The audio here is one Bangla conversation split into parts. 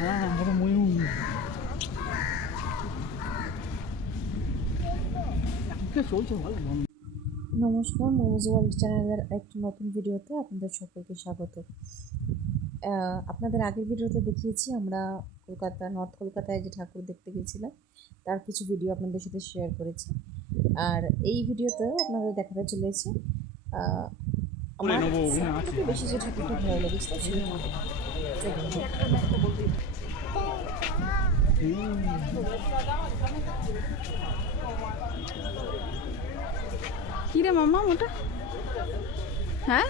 হ্যাঁ বড় ময়ূর চলছে ভালো। নমস্কার, মোমোজ ওয়ার্ল্ড চ্যানেলের একটি নতুন ভিডিওতে আপনাদের সকলকে স্বাগত। আপনাদের আগের ভিডিওতে দেখিয়েছি আমরা নর্থ কলকাতায় যে ঠাকুর দেখতে গেছিলাম তার কিছু ভিডিও আপনাদের সাথে শেয়ার করেছি। আর এই ভিডিওতেও আপনাদের দেখাতে চলেছে আমার সবথেকে বেশি যে ঠাকুরটা ভালো লেগেছিল সেই ঠাকুর। কি রে মামা ওটা? হ্যাঁ,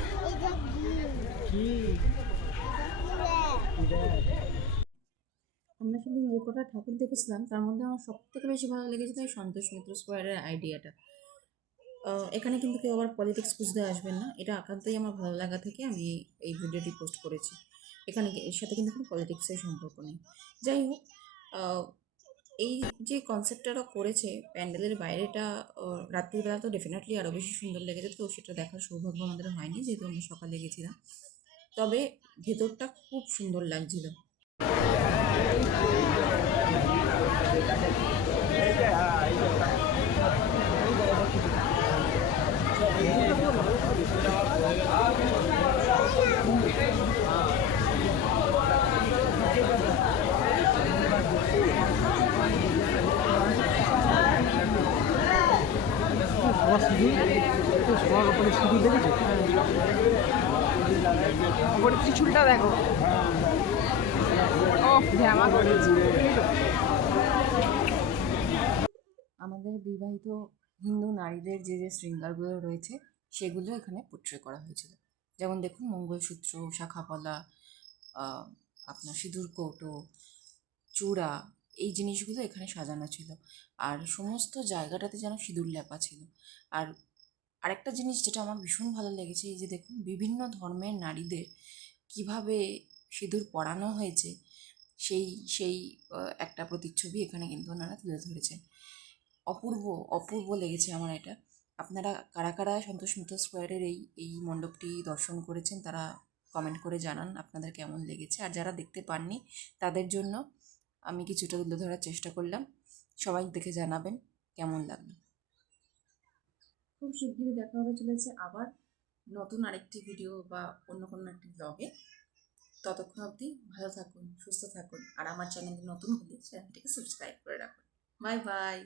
আমরা শুধু যে কটা ঠাকুর দেখেছিলাম তার মধ্যে আমার সবথেকে বেশি ভালো লেগেছিল এই সন্তোষ মিত্র স্কোয়ারের আইডিয়াটা। এখানে কিন্তু কেউ আবার পলিটিক্স খুঁজতে আসবেন না, এটা একান্তই আমার ভালো লাগা থেকে আমি এই ভিডিওটি পোস্ট করেছি। এখানে এর সাথে কিন্তু কোনো পলিটিক্সের সম্পর্ক নেই। যাই হোক, এই যে কনসেপ্টটা ওরা করেছে প্যান্ডেলের বাইরেটা, রাত্রিবেলা তো ডেফিনেটলি আরও বেশি সুন্দর লেগেছে, তো সেটা দেখার সৌভাগ্য আমাদের হয়নি যেহেতু আমরা সকালে গেছিলাম। তবে ভেতরটা খুব সুন্দর লাগছিল। সবার সিঁদুর সবার ওপরে সিঁদুর দেখেছে। ওর পিছুলটা দেখো। ও ঝামা করেছে। আমাদের বিবাহিত হিন্দু নারীদের যে যে শৃঙ্গারগুলো রয়েছে সেগুলো এখানে পোট্রে করা হয়েছিল। যেমন দেখুন, মঙ্গলসূত্র, শাখাপলা, আপনার সিঁদুর কৌটো, চূড়া, এই জিনিসগুলো এখানে সাজানো ছিল। আর সমস্ত জায়গাটাতে যেন সিঁদুর লেপা ছিল। আর আরেকটা জিনিস যেটা আমার ভীষণ ভালো লেগেছে, এই যে দেখুন বিভিন্ন ধর্মের নারীদের কিভাবে সিঁদুর পরানো হয়েছে সেই সেই একটা প্রতিচ্ছবি এখানে কিন্তু ওনারা তুলে ধরেছেন। অপূর্ব অপূর্ব লেগেছে আমার এটা। আপনারা কারা কারা সন্তোষ মিত্র স্কোয়ারের এই মণ্ডপটি দর্শন করেছেন তারা কমেন্ট করে জানান আপনাদের কেমন লেগেছে। আর যারা দেখতে পাননি তাদের জন্য আমি কিছুটা তুলে ধরার চেষ্টা করলাম, সবাই দেখে জানাবেন কেমন লাগলো। খুব শিগগিরই দেখা হতে চলেছে আবার নতুন আরেকটি ভিডিও বা অন্য কোনো একটি ব্লগে। ততক্ষণ অবধি ভালো থাকুন, সুস্থ থাকুন, আর আমার চ্যানেলে নতুন হলে চ্যানেলটিকে সাবস্ক্রাইব করে রাখুন। Bye bye.